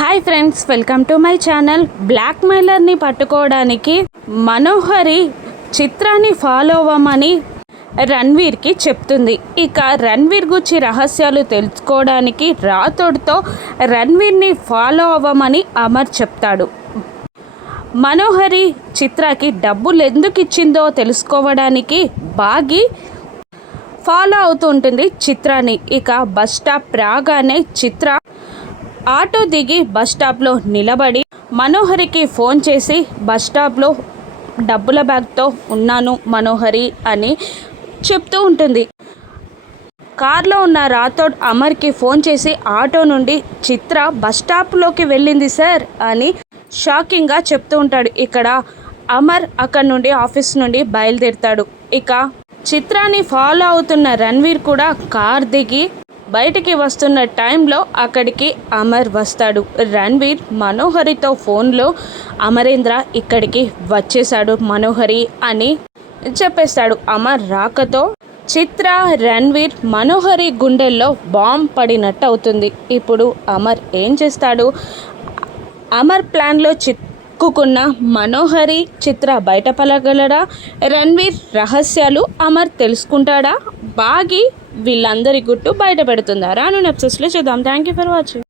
Hi friends, welcome to my channel. Black మెయిలర్ని పట్టుకోవడానికి మనోహరి చిత్రాన్ని ఫాలో అవ్వమని రణ్వీర్కి చెప్తుంది. ఇక రణ్వీర్ గురించి రహస్యాలు తెలుసుకోవడానికి రాథోడ్తో రణ్వీర్ని ఫాలో అవ్వమని అమర్ చెప్తాడు. మనోహరి చిత్రకి డబ్బులు ఎందుకు ఇచ్చిందో తెలుసుకోవడానికి బాగి ఫాలో అవుతూ ఉంటుంది చిత్రాన్ని. ఇక బస్ స్టాప్ రాగానే చిత్ర ఆటో దిగి బస్ స్టాప్లో నిలబడి మనోహరికి ఫోన్ చేసి బస్ స్టాప్లో డబ్బుల బ్యాగ్తో ఉన్నాను మనోహరి అని చెప్తూ ఉంటుంది. కార్లో ఉన్న రాథోడ్ అమర్కి ఫోన్ చేసి ఆటో నుండి చిత్ర బస్ స్టాప్లోకి వెళ్ళింది సార్ అని షాకింగ్గా చెప్తూ ఉంటాడు. ఇక్కడ అమర్ అక్కడి నుండి ఆఫీస్ నుండి బయలుదేరుతాడు. ఇక చిత్రాన్ని ఫాలో అవుతున్న రణ్వీర్ కూడా కార్ దిగి బయటికి వస్తున్న టైంలో అక్కడికి అమర్ వస్తాడు. రణ్వీర్ మనోహరితో ఫోన్లో అమరేంద్ర ఇక్కడికి వచ్చేశాడు మనోహరి అని చెప్పేస్తాడు. అమర్ రాకతో చిత్ర, రణ్వీర్, మనోహరి గుండెల్లో బాంబ్ పడినట్టు అవుతుంది. ఇప్పుడు అమర్ ఏం చేస్తాడు? అమర్ ప్లాన్లో చిక్కుకున్న మనోహరి, చిత్ర బయటపడగలడా? రణ్వీర్ రహస్యాలు అమర్ తెలుసుకుంటాడా? బాగి వీళ్ళందరి గుట్టు బయట పెడుతుందా? రాను ఎపిసోడ్స్లో చూద్దాం. Thank you for watching.